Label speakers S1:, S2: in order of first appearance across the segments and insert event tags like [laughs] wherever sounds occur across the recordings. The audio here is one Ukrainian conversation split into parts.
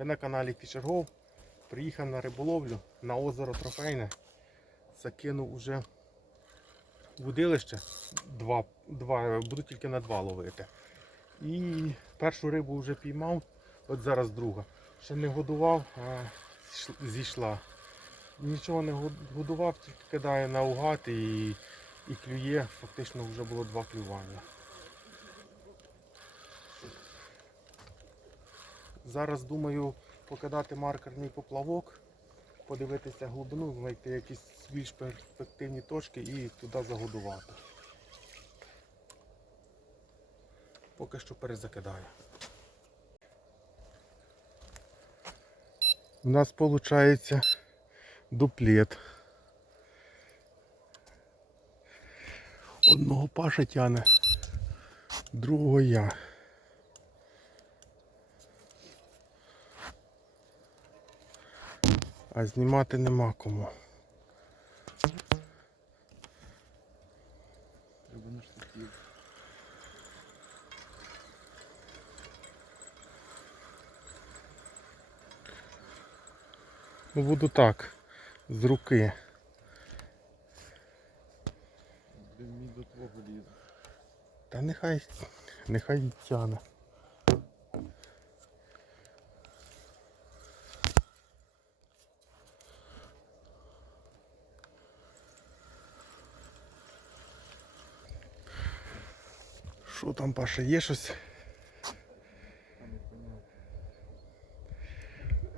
S1: Ви на каналі Фішергов. Приїхав на риболовлю на озеро Трофейне. Закинув уже водилище. Два, два, буду тільки на два ловити. І першу рибу вже піймав, от зараз друга. Ще не годував, а зійшла. Нічого не годував, тільки кидаю наугад і, і клює. Фактично вже було два клювання. Зараз думаю покидати маркерний поплавок, подивитися глибину, знайти якісь більш перспективні точки і туди загодувати. Поки що перезакидаю. У нас виходить дуплет. Одного паша тяне, другого я. А знімати нема кому.
S2: Треба на штатів.
S1: Ну буду так, з руки.
S2: Мій до твого лізе.
S1: Та нехай, нехай тяне. Що там, Паша, є щось?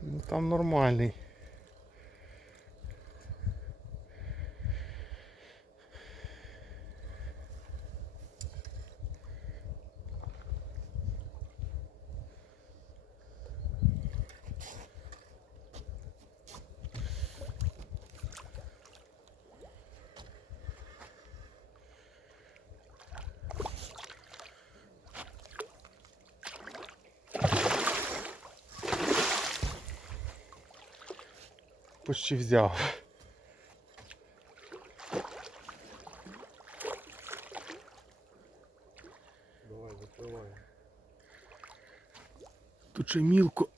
S1: Ну там нормальний. Почти взяв.
S2: Давай, запливай.
S1: Тут ще мілко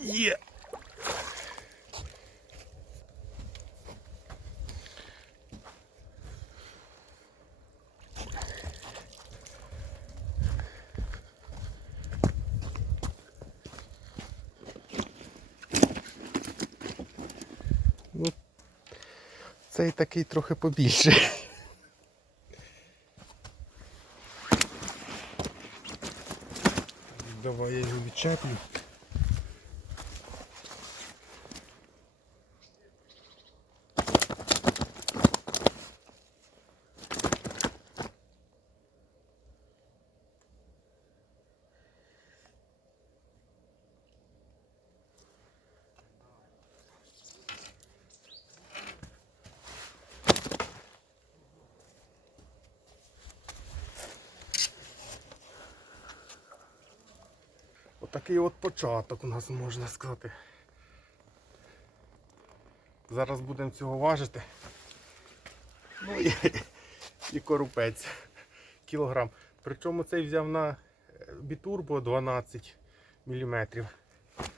S1: є. Цей такий трохи побільше. Давай я його відчеплю. Отакий от початок у нас можна сказати. Зараз будемо цього важити. Ну і, і корупець. Кілограм. Причому цей взяв на е, бітурбо 12 мм.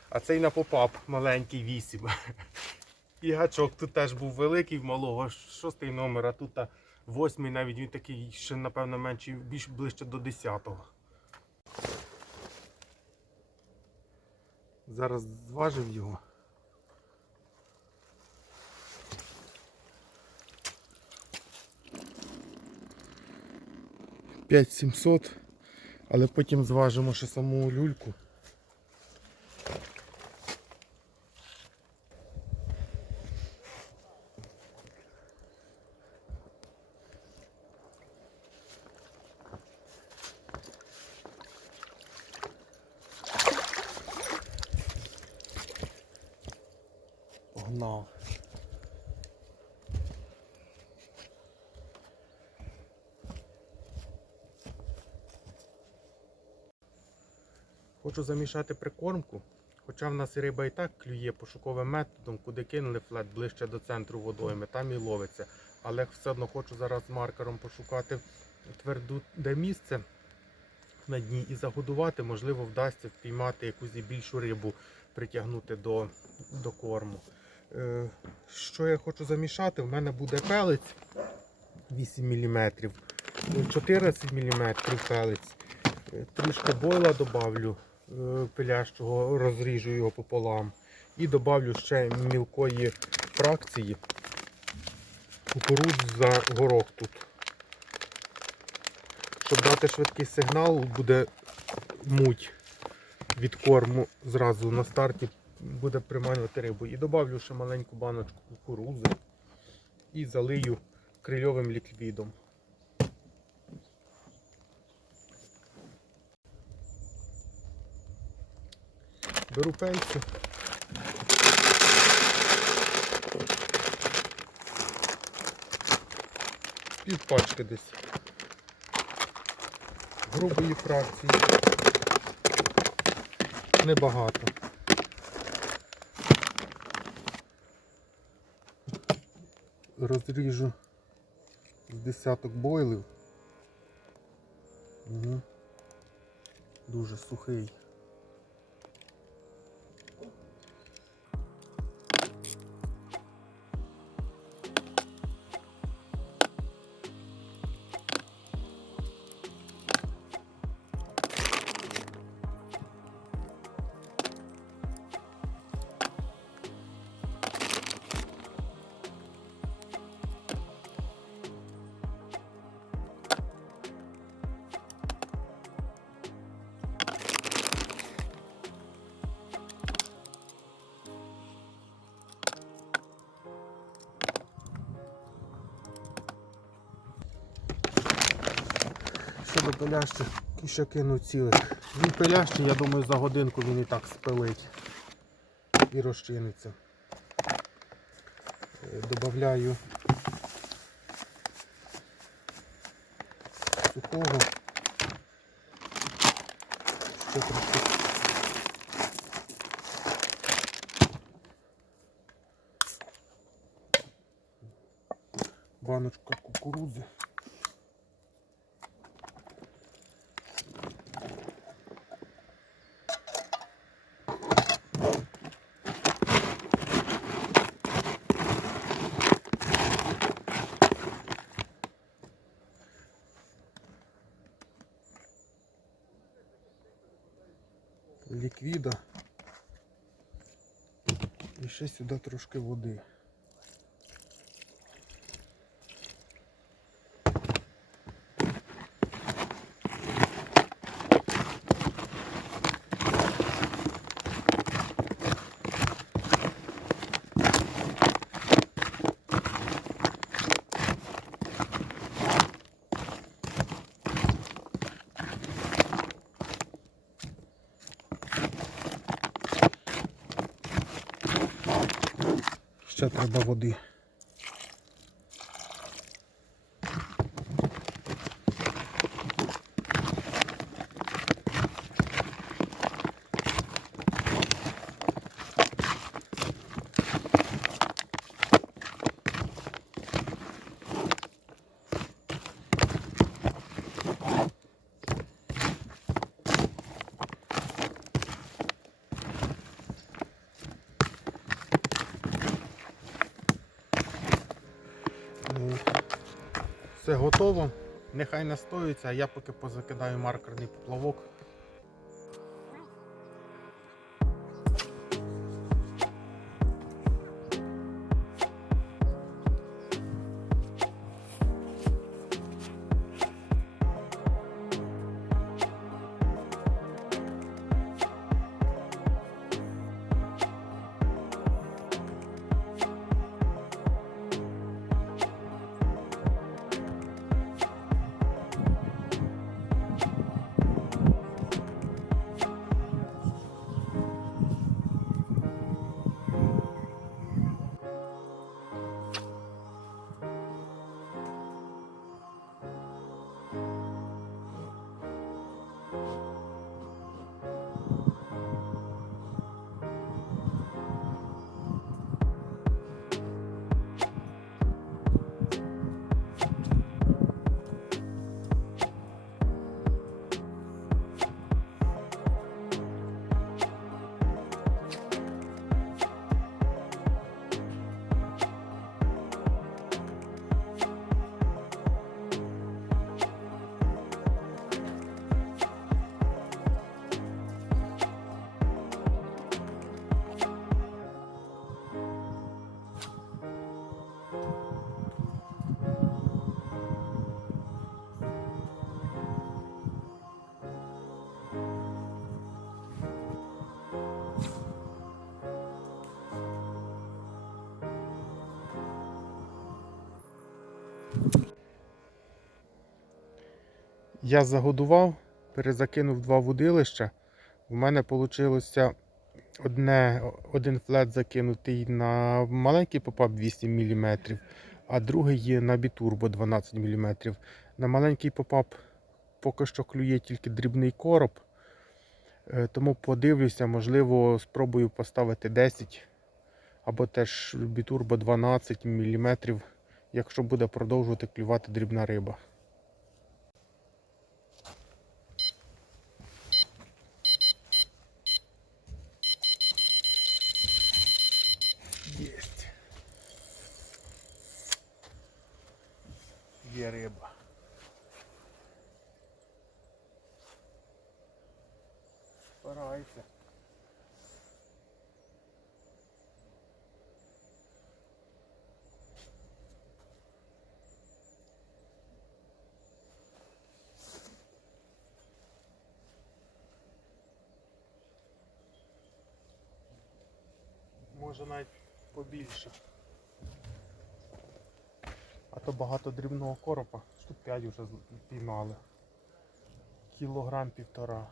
S1: А цей на попап маленький 8. І гачок тут теж був великий малого, шостий номер, а тут восьмий навіть він такий ще, напевно, менший, більш ближче до 10-го. Зараз зважив його. П'ять сімсот, але потім зважимо ще саму люльку. Погнав. Хочу замішати прикормку, хоча в нас риба і так клює пошуковим методом, куди кинули флет ближче до центру водойми, там і ловиться. Але все одно хочу зараз маркером пошукати тверде місце на дні і загодувати, можливо, вдасться впіймати якусь більшу рибу, притягнути до, до корму. Е, що я хочу замішати? В мене буде пелець 8 мм, 14 мм пелець. Е, Трішки бойла добавлю е, пилящого, розріжу його пополам. І добавлю ще мілкої фракції. Кукурудза горох тут. Щоб дати швидкий сигнал, буде муть від корму зразу на старті буде приманювати рибу. І добавлю ще маленьку баночку кукурудзи і залию крильовим ліквідом. Беру пельцю. Пів пачки десь. Грубої фракції. Небагато. Розріжу з десяток бойлів. Угу. Дуже сухий. Щодо пилящих, ще кину цілих. Він пилящий, я думаю, за годинку він і так спилить і розчиниться. Е, Добавляю сухого. Ще трошки. Баночка кукурудзи. Ліквіда і ще сюди трошки води. Ще треба води. Ну, Все готово. Нехай настоїться, а я поки позакидаю маркерний поплавок. Я загодував, перезакинув два вудилища. У мене вийшло одне, один флет закинутий на маленький попап 200 мм, а другий є на бітурбо 12 мм. На маленький попап поки що клює тільки дрібний короб. Е, Тому подивлюся, можливо, спробую поставити 10 або теж бітурбо 12 мм, якщо буде продовжувати клювати дрібна риба. Є риба. Старайся. Може навіть побільше. А то багато дрібного коропа. Штук 5 вже піймали. Кілограм півтора.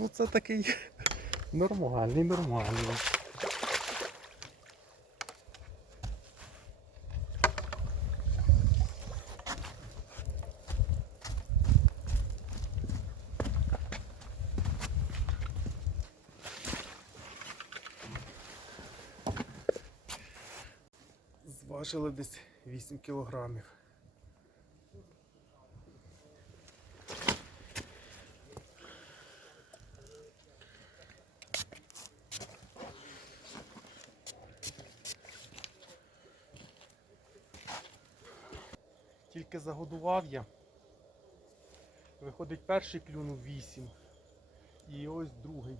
S1: Ну це такий нормальний, нормальний. Зважили десь 8 кілограмів. Тільки я. Виходить, перший клюнув 8. І ось другий.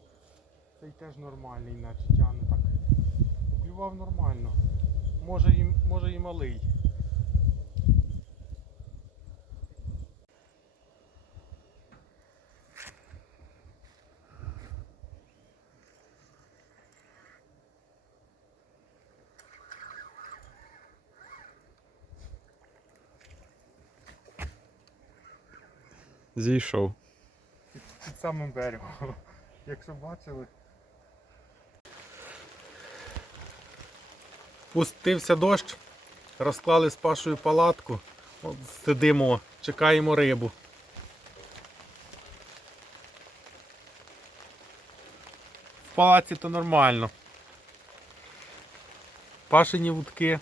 S1: Цей теж нормальний, наче тягне так. Клював нормально. Може і, може і малий.
S2: Зійшов.
S1: Під самим берегом. [laughs] Якщо бачили. Пустився дощ, розклали з пашою палатку. От сидимо, чекаємо рибу. В палаці то нормально. Пашині вудки.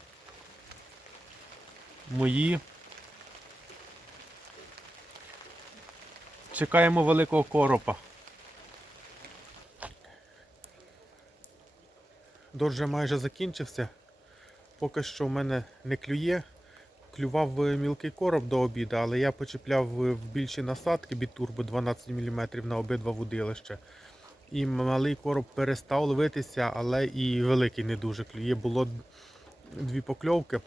S1: Мої. Чекаємо великого коропа. Дощ вже майже закінчився. Поки що в мене не клює. Клював е, мілкий короб до обіду, але я почепляв е, в більші насадки бітурбо 12 мм на обидва вудилища. І малий короб перестав ловитися, але і великий не дуже клює. Було дві покльовки,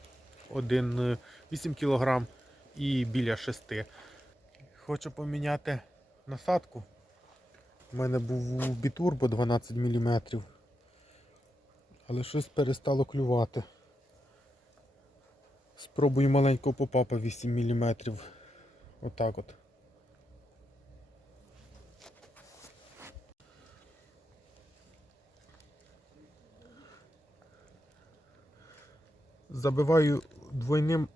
S1: один е, 8 кг і біля 6 Хочу поміняти насадку. У мене був бітурбо 12 мм. Але щось перестало клювати. Спробую маленького попапа 8 мм. Отак от. Забиваю двойним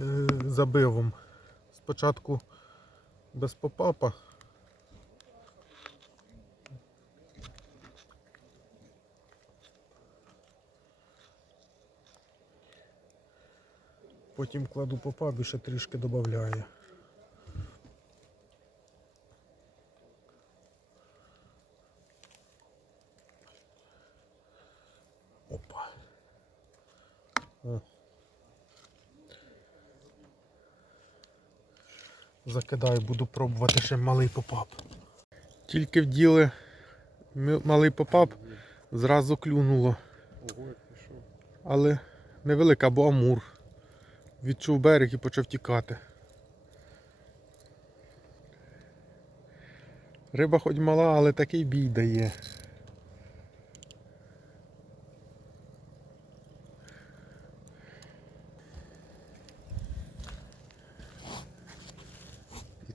S1: е, забивом. Спочатку без попапа. Потім кладу попа і ще трішки додаю. Закидаю, буду пробувати ще малий попап. Тільки вділи малий попап, зразу клюнуло. Але невелика, бо амур. Відчув берег і почав тікати. Риба хоч мала, але такий бій дає.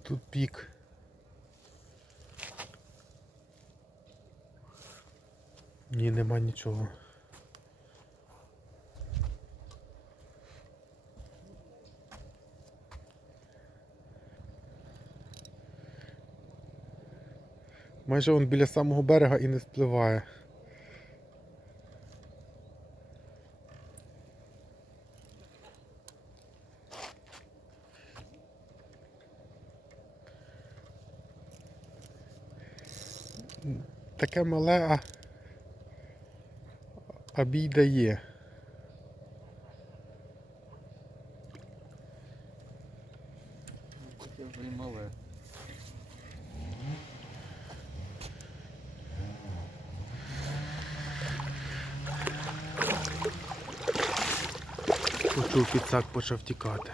S1: Тут пік. Ні, нема нічого. Майже он біля самого берега і не спливає. Таке мале, а, а бій дає.
S2: Таке вже і мале.
S1: Почув підсак почав тікати.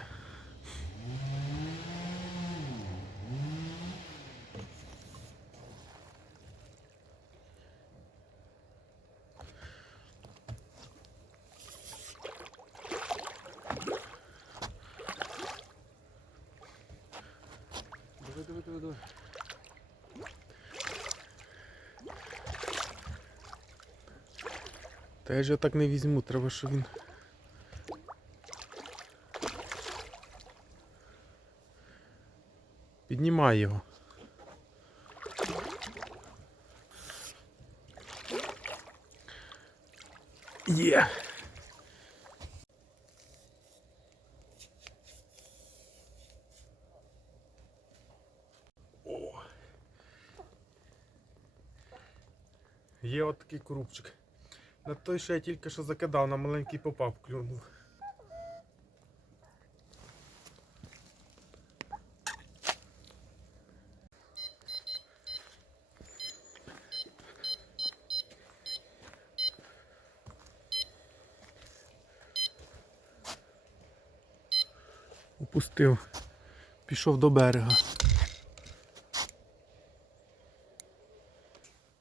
S2: Давай, давай, давай, давай.
S1: Та я ж його так не візьму, треба, щоб він. Піднімай його. Є. О. Є от такий крупчик. На той, що я тільки що закидав, на маленький попап клюнув. Упустив. Пішов до берега.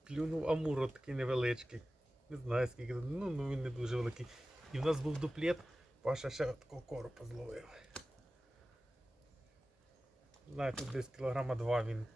S1: Клюнув амур такий невеличкий. Не знаю скільки, ну, ну він не дуже великий. І в нас був дуплет, Паша ще такого коропа зловив. Знаю, тут десь кілограма два він.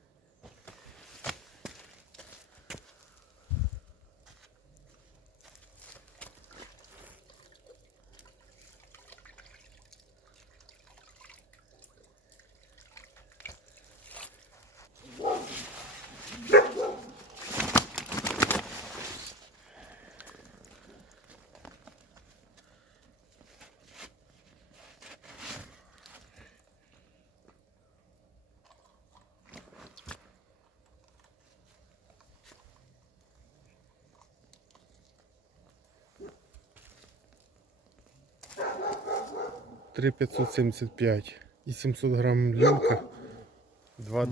S1: 3575 і 700 грам льонка.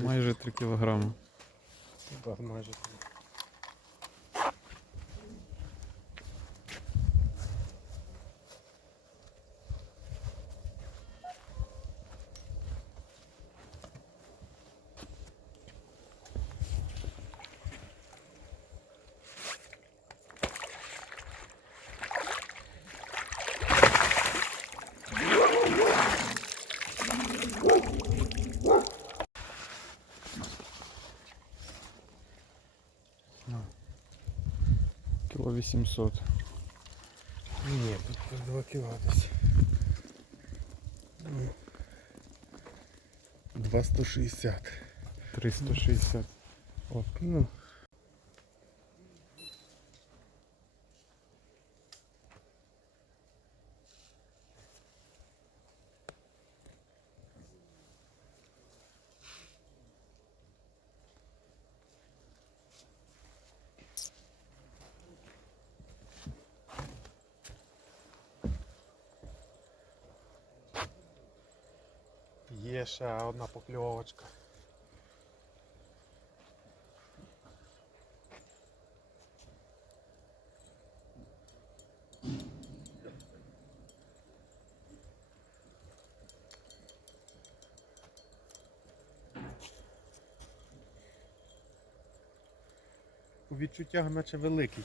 S2: Майже 3 кілограми.
S1: Так, майже
S2: 3 700.
S1: Ні, тут 2 кіла десь. 260.
S2: 360.
S1: От, ну. Ще одна покльовочка. У наче великий.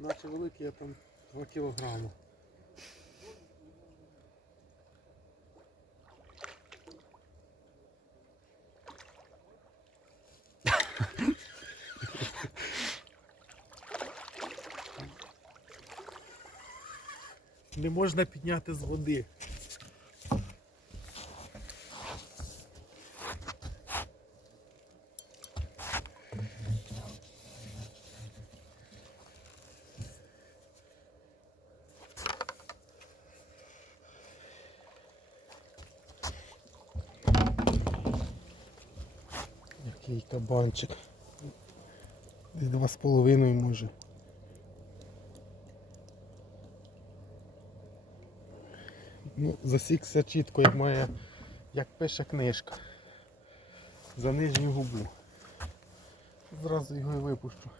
S1: Наче великий, я там 2 кілограми. Не можна підняти з води. Який кабанчик. Десь два з половиною може. Ну, засікся чітко, як має, як пише книжка. За нижню губу. Зразу його і випущу.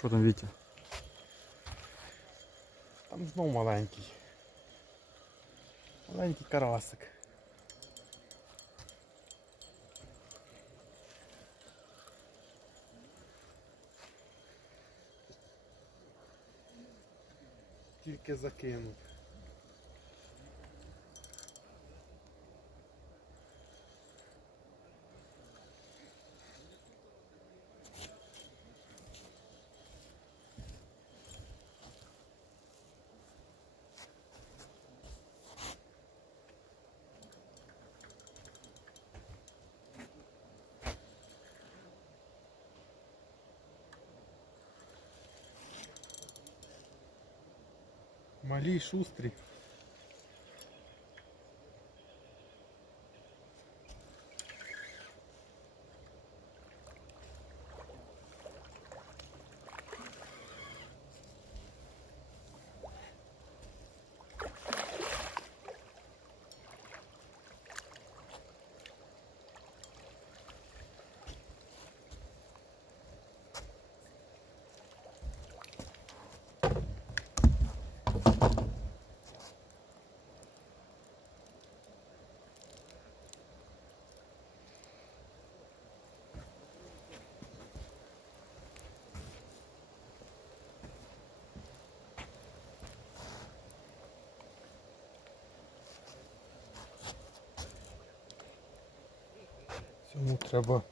S2: Що там Вітя?
S1: Там знов маленький. Маленький карасик. Тільки закинув. Малі шустрі. Цьому треба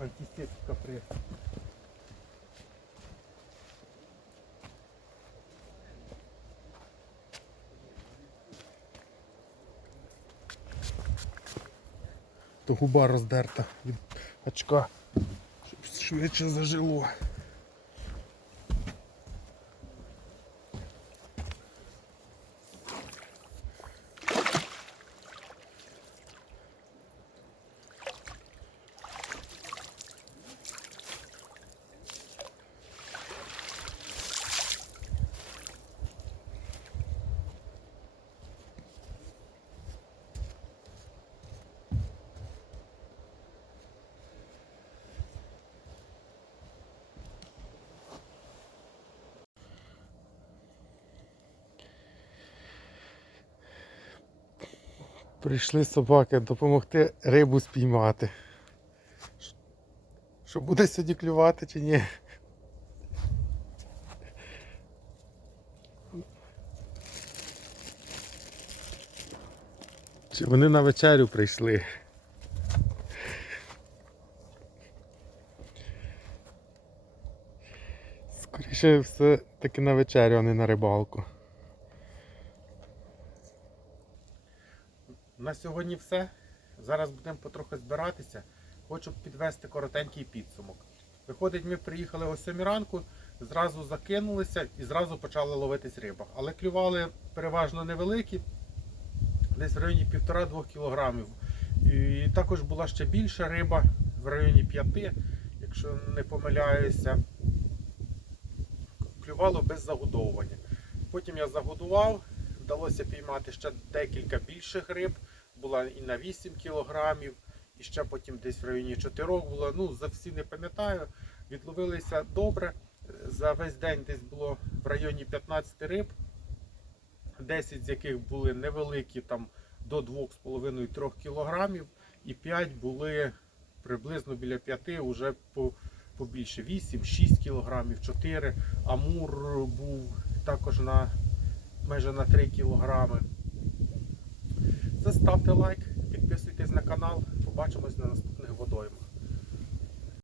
S1: антисептика при. То губа роздерта від очка, щоб швидше зажило. Прийшли собаки допомогти рибу спіймати. Що буде сьогодні клювати чи ні? Чи вони на вечерю прийшли? Скоріше все таки на вечерю, а не на рибалку. На сьогодні все. Зараз будемо потрохи збиратися. Хочу підвести коротенький підсумок. Виходить, ми приїхали о 7 ранку, зразу закинулися і зразу почала ловитись риба. Але клювали переважно невеликі, десь в районі 1,5-2 кілограмів. І також була ще більша риба в районі 5, якщо не помиляюся. Клювало без загодовування. Потім я загодував, вдалося піймати ще декілька більших риб. Була і на 8 кілограмів, і ще потім десь в районі 4 було. Ну, за всі не пам'ятаю. Відловилися добре. За весь день десь було в районі 15 риб, 10 з яких були невеликі, там до 2,5-3 кілограмів, і 5 були приблизно біля 5, вже по, побільше 8-6 кілограмів, 4. Амур був також на майже на 3 кілограми ставте лайк, підписуйтесь на канал. Побачимось на наступному.